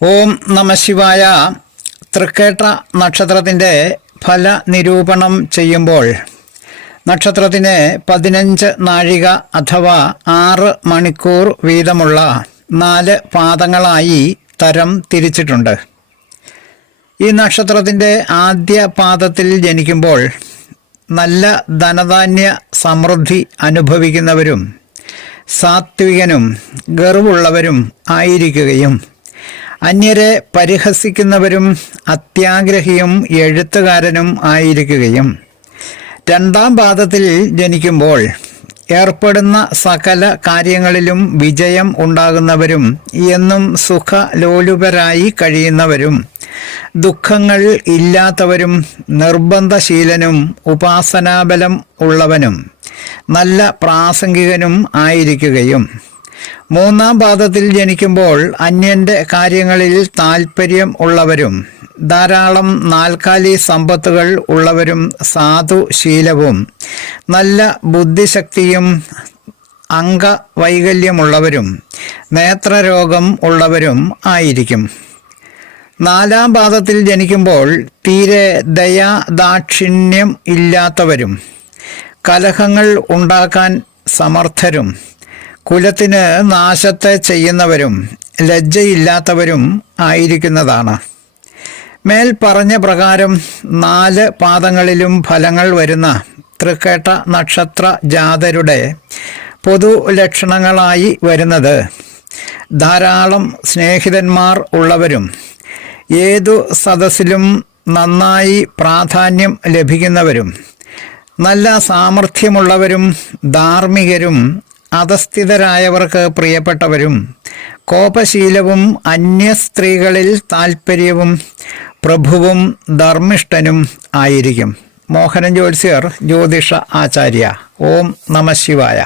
ഓം നമഃശിവായ. തൃക്കേട്ട നക്ഷത്രത്തിൻ്റെ ഫല നിരൂപണം ചെയ്യുമ്പോൾ നക്ഷത്രത്തിന് 15 നാഴിക അഥവാ 6 മണിക്കൂർ വീതമുള്ള 4 പാദങ്ങളായി തരം തിരിച്ചിട്ടുണ്ട്. ഈ നക്ഷത്രത്തിൻ്റെ ആദ്യ പാദത്തിൽ ജനിക്കുമ്പോൾ നല്ല ധനധാന്യ സമൃദ്ധി അനുഭവിക്കുന്നവരും സാത്വികനും ഗർവുള്ളവരും ആയിരിക്കുകയും അന്യരെ പരിഹസിക്കുന്നവരും അത്യാഗ്രഹിയും എഴുത്തുകാരനും ആയിരിക്കുകയും രണ്ടാം പാദത്തിൽ ജനിക്കുമ്പോൾ ഏർപ്പെടുന്ന സകല കാര്യങ്ങളിലും വിജയം ഉണ്ടാകുന്നവരും എന്നും സുഖലോലുപരായി കഴിയുന്നവരും ദുഃഖങ്ങൾ ഇല്ലാത്തവരും നിർബന്ധശീലനും ഉപാസനാബലം ഉള്ളവനും നല്ല പ്രാസംഗികനും ആയിരിക്കുകയും മൂന്നാം പാദത്തിൽ ജനിക്കുമ്പോൾ അന്യൻ്റെ കാര്യങ്ങളിൽ താൽപ്പര്യം ഉള്ളവരും ധാരാളം നാൽക്കാലി സമ്പത്തുകൾ ഉള്ളവരും സാധുശീലവും നല്ല ബുദ്ധിശക്തിയും അംഗവൈകല്യമുള്ളവരും നേത്രരോഗം ഉള്ളവരും ആയിരിക്കും. നാലാം പാദത്തിൽ ജനിക്കുമ്പോൾ തീരെ ദയാദാക്ഷിണ്യം ഇല്ലാത്തവരും കലഹങ്ങൾ ഉണ്ടാക്കാൻ സമർത്ഥരും കുലത്തിന് നാശത്തെ ചെയ്യുന്നവരും ലജ്ജയില്ലാത്തവരും ആയിരിക്കുന്നതാണ്. മേൽ പറഞ്ഞ പ്രകാരം 4 പാദങ്ങളിലും ഫലങ്ങൾ വരുന്ന തൃക്കേട്ട നക്ഷത്ര ജാതരുടെ പൊതു ലക്ഷണങ്ങളായി വരുന്നത് ധാരാളം സ്നേഹിതന്മാർ ഉള്ളവരും ഏതു സദസ്സിലും നന്നായി പ്രാധാന്യം ലഭിക്കുന്നവരും നല്ല സാമർഥ്യമുള്ളവരും ധാർമ്മികരും അധസ്ഥിതരായവർക്ക് പ്രിയപ്പെട്ടവരും കോപശീലവും അന്യ സ്ത്രീകളിൽ താൽപ്പര്യവും പ്രഭുവും ധർമ്മിഷ്ഠനും ആയിരിക്കും. മോഹനൻ ജ്യോത്സ്യർ, ജ്യോതിഷ ആചാര്യ. ഓം നമഃശിവായ.